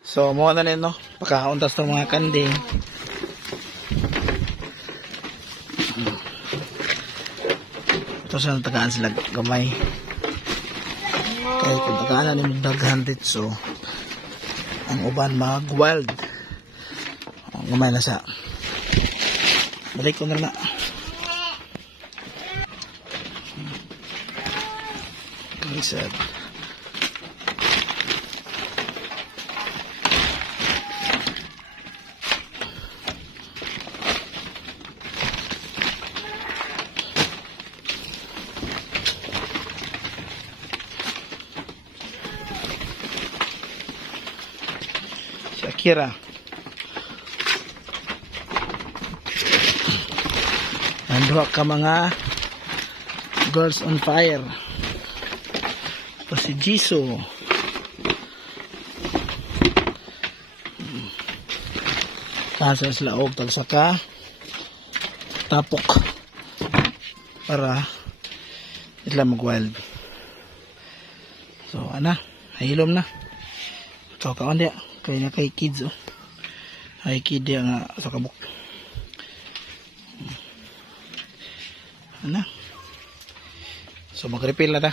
So mo na nino, pagkauntas ng mga kanding. Ito sa tagaan sila gamay. Kaya kung tagaan na ni daghan so ang uban mag wild. Ang gamay na sa. Balik ko na na. Reset. Shakira. Nandua ka mga girls on fire. Ito si Jisoo. Kasa sila og tagsaka tapok para sila mag wild. So ana, hilom na. So kaon dia kay na kay kids oh. Ay kid dia nga sa kabuk. Ana. So mag-refill na ta.